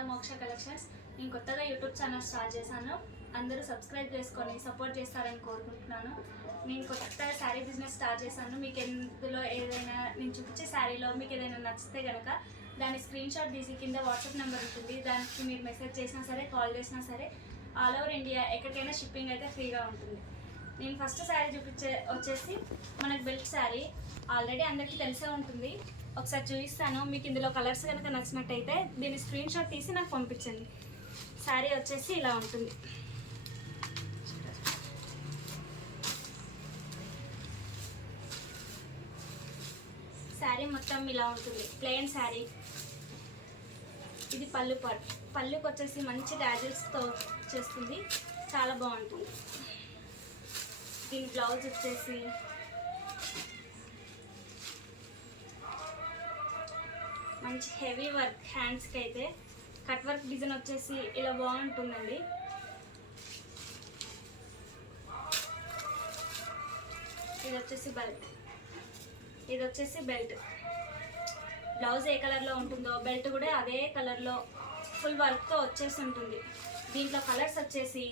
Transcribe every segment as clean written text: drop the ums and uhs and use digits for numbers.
శ్వేత మోక్ష కలెక్షన్స్. నేను కొత్తగా యూట్యూబ్ ఛానల్ స్టార్ట్ చేశాను. అందరూ సబ్స్క్రైబ్ చేసుకొని సపోర్ట్ చేస్తారని కోరుకుంటున్నాను. నేను కొత్తగా శారీ బిజినెస్ స్టార్ట్ చేశాను. మీకు ఎందులో ఏదైనా నేను చూపించే శారీలో మీకు ఏదైనా నచ్చితే కనుక దాని స్క్రీన్ షాట్ తీసి కింద వాట్సాప్ నెంబర్ ఉంటుంది. దానికి మీరు మెసేజ్ చేసినా సరే, కాల్ చేసినా సరే, ఆల్ ఓవర్ ఇండియా ఎక్కడికైనా షిప్పింగ్ అయితే ఫ్రీగా ఉంటుంది. నేను ఫస్ట్ శారీ వచ్చేసి మనకు బెల్ట్ శారీ. ఆల్రెడీ అందరికీ తెలిసే ఉంటుంది. ఒకసారి చూపిస్తాను. మీకు ఇందులో కలర్స్ కనుక నచ్చినట్టయితే దీని స్క్రీన్ షాట్ తీసి నాకు పంపించండి. శారీ వచ్చేసి ఇలా ఉంటుంది. శారీ మొత్తం ఇలా ఉంటుంది, ప్లెయిన్ శారీ. ఇది పళ్ళు పార్ట్. పళ్ళుకి వచ్చేసి మంచి డాజిల్స్తో చేస్తుంది, చాలా బాగుంటుంది. దీని బ్లౌజ్ వచ్చేసి మంచి హెవీ వర్క్, హ్యాండ్స్కి అయితే కట్ వర్క్ డిజైన్ వచ్చేసి ఇలా బాగుంటుందండి. ఇది వచ్చేసి బెల్ట్. బ్లౌజ్ ఏ కలర్లో ఉంటుందో బెల్ట్ కూడా అదే కలర్లో ఫుల్ వర్క్తో వచ్చేసి ఉంటుంది. దీంట్లో కలర్స్ వచ్చేసి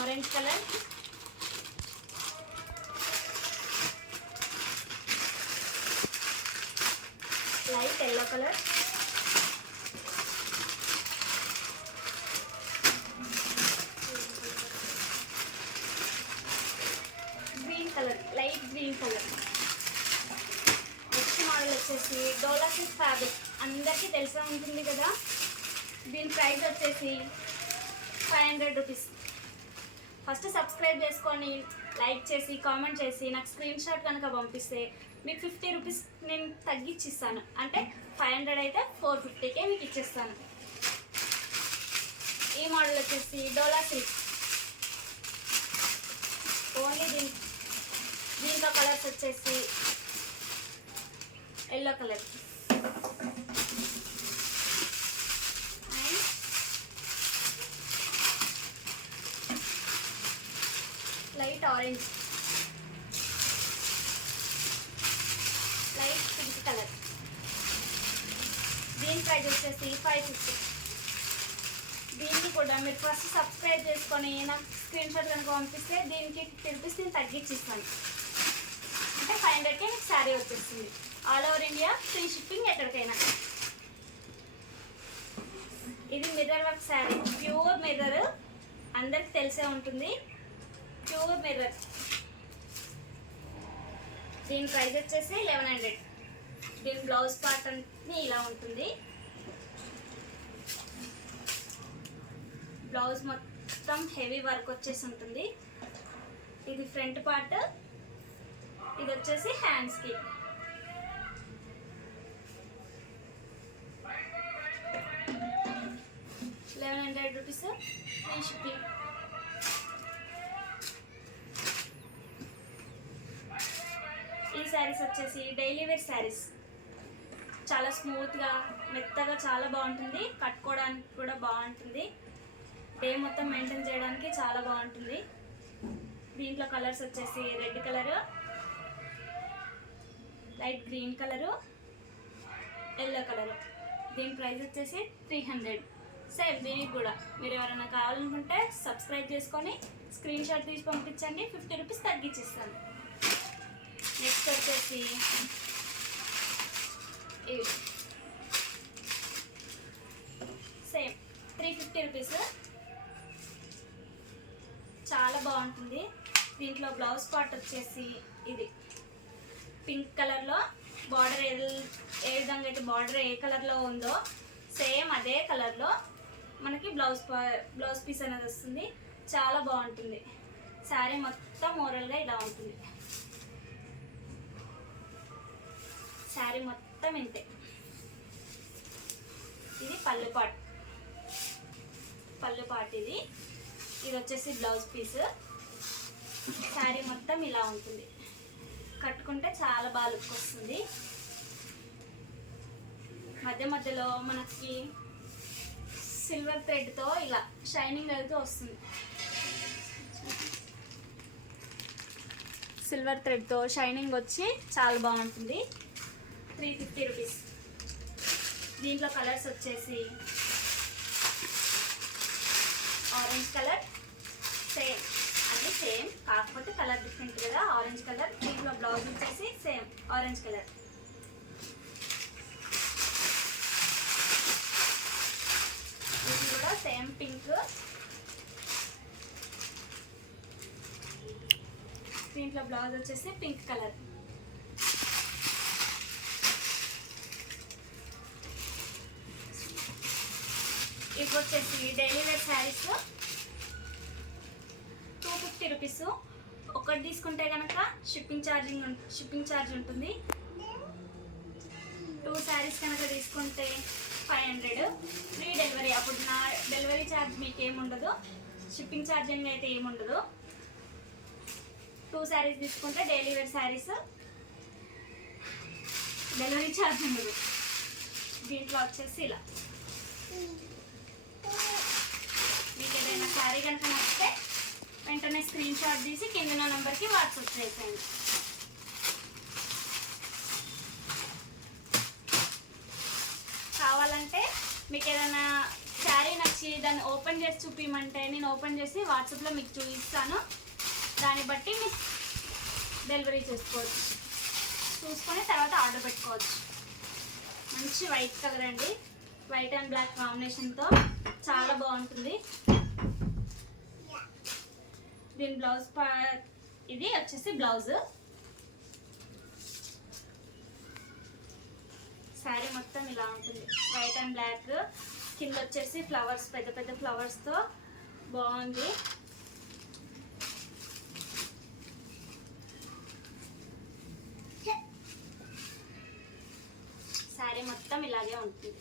orange colour, light yellow colour, green colour, light green colour. Next model వచ్చేసి డోలా సిల్క్ ఫ్యాబ్రిక్, అందరికీ తెలిసే ఉంటుంది కదా. దీని ప్రైస్ వచ్చేసి 500 రూపీస్. ఫస్ట్ సబ్స్క్రైబ్ చేసుకొని లైక్ చేసి కామెంట్ చేసి నాకు స్క్రీన్ షాట్ కనుక పంపిస్తే మీకు 50 రూపీస్ నేను తగ్గించి ఇస్తాను. అంటే 500 అయితే 450కే మీకు ఇచ్చేస్తాను. ఈ మోడల్ వచ్చేసి డోలా సిల్క్. ఓన్లీ దీంట్లో కలర్స్ వచ్చేసి yellow colour and light orange, light pink colour. దీని ప్రైస్ వచ్చేసి 550. దీనికి కూడా మీరు ఫస్ట్ సబ్స్క్రైబ్ చేసుకొని నాకు స్క్రీన్ షాట్ కనుక పంపిస్తే దీనికి 50 రూపీస్ నేను తగ్గించిస్తాను. అంటే 500కే మీకు శారీ వచ్చేస్తుంది. All over India free shipping ఎక్కడికైనా. ఇది mirror work sari, pure mirror, అందరికి తెలిసే ఉంటుంది. Pure mirror. దీని ప్రైస్ వచ్చేసి 1100. దీని బ్లౌజ్ పార్ట్ అన్ని ఇలా ఉంటుంది. బ్లౌజ్ మొత్తం హెవీ వర్క్ వచ్చేసి ఉంటుంది. ఇది ఫ్రంట్ పార్ట్, ఇది వచ్చేసి హ్యాండ్స్కి. 1100 రూపీస్ ఫ్రీ షిప్పింగ్. ఈ శారీస్ వచ్చేసి డైలీ వేర్ శారీస్. చాలా స్మూత్గా మెత్తగా చాలా బాగుంటుంది. కట్టుకోవడానికి కూడా బాగుంటుంది. డే మొత్తం మెయింటైన్ చేయడానికి చాలా బాగుంటుంది. దీంట్లో కలర్స్ వచ్చేసి red colour, light green colour, yellow colour. దీని ప్రైస్ వచ్చేసి 300. సేమ్ దీనికి కూడా మీరు ఎవరైనా కావాలనుకుంటే సబ్స్క్రైబ్ చేసుకొని స్క్రీన్ షాట్ తీసి పంపించండి. 50 రూపీస్ తగ్గించిస్తాను. నెక్స్ట్ వచ్చేసి ఇవి సేమ్ 350 రూపీస్. చాలా బాగుంటుంది. దీంట్లో బ్లౌజ్ పార్ట్ వచ్చేసి ఇది పింక్ కలర్లో బార్డర్ ఏ విధంగా అయితే బార్డర్ ఏ కలర్లో ఉందో సేమ్ అదే కలర్లో మనకి బ్లౌజ్ పీస్ అనేది వస్తుంది. చాలా బాగుంటుంది. శారీ మొత్తం ఓవరాల్గా ఇలా ఉంటుంది. శారీ మొత్తం ఇంతే. ఇది పళ్ళు పార్ట్. ఇది వచ్చేసి బ్లౌజ్ పీస్. శారీ మొత్తం ఇలా ఉంటుంది. కట్టుకుంటే చాలా బాగా లుక్ వస్తుంది. మధ్య మధ్యలో మనకి సిల్వర్ థ్రెడ్తో ఇలా షైనింగ్ వెళ్తూ వస్తుంది. సిల్వర్ థ్రెడ్తో షైనింగ్ వచ్చి చాలా బాగుంటుంది. 350 రూపీస్. దీంట్లో కలర్స్ వచ్చేసి ఆరెంజ్ కలర్, సేమ్ అన్ని సేమ్ కాకపోతే కలర్ డిఫరెంట్ కదా, ఆరెంజ్ కలర్. దీంట్లో బ్లౌజ్ వచ్చేసి సేమ్ ఆరెంజ్ కలర్. ఇది కూడా సేమ్ పింక్. దీంట్లో బ్లౌజ్ వచ్చేసి పింక్ కలర్. ఇవి వచ్చేసి డైలీ వేర్ శారీస్ 250 రూపీస్. ఒకటి తీసుకుంటే కనుక షిప్పింగ్ ఛార్జ్ ఉంటుంది. 2 శారీస్ కనుక తీసుకుంటే 500. Free delivery. అప్పుడు నా డెలివరీ ఛార్జ్ మీకు ఏముండదు, షిప్పింగ్ ఛార్జింగ్ అయితే ఏముండదు. 2 శారీస్ తీసుకుంటే daily wear saris delivery charge ఉండదు. దీంట్లో వచ్చేసి ఇలా మీకు ఏదైనా శారీ కనుక నచ్చితే వెంటనే స్క్రీన్ షాట్ తీసి కింద నెంబర్కి వాట్సాప్ చేసేయండి. కావాలంటే మీకు ఏదైనా శారీ నచ్చి దాన్ని ఓపెన్ చేసి చూపించమంటే నేను ఓపెన్ చేసి వాట్సాప్లో మీకు చూపిస్తాను. దాన్ని బట్టి మీకు డెలివరీ చేసుకోవచ్చు. చూసుకొని తర్వాత ఆర్డర్ పెట్టుకోవచ్చు. మంచి వైట్ కలర్ అండి, వైట్ అండ్ బ్లాక్ కాంబినేషన్తో చాలా బాగుంటుంది. దీని బ్లౌజ్ ఇది వచ్చేసి బ్లౌజ్. శారీ మొత్తం ఇలా ఉంటుంది, వైట్ అండ్ బ్లాక్. కింద వచ్చేసి ఫ్లవర్స్, పెద్ద పెద్ద ఫ్లవర్స్తో బాగుంది. శారీ మొత్తం ఇలాగే ఉంటుంది.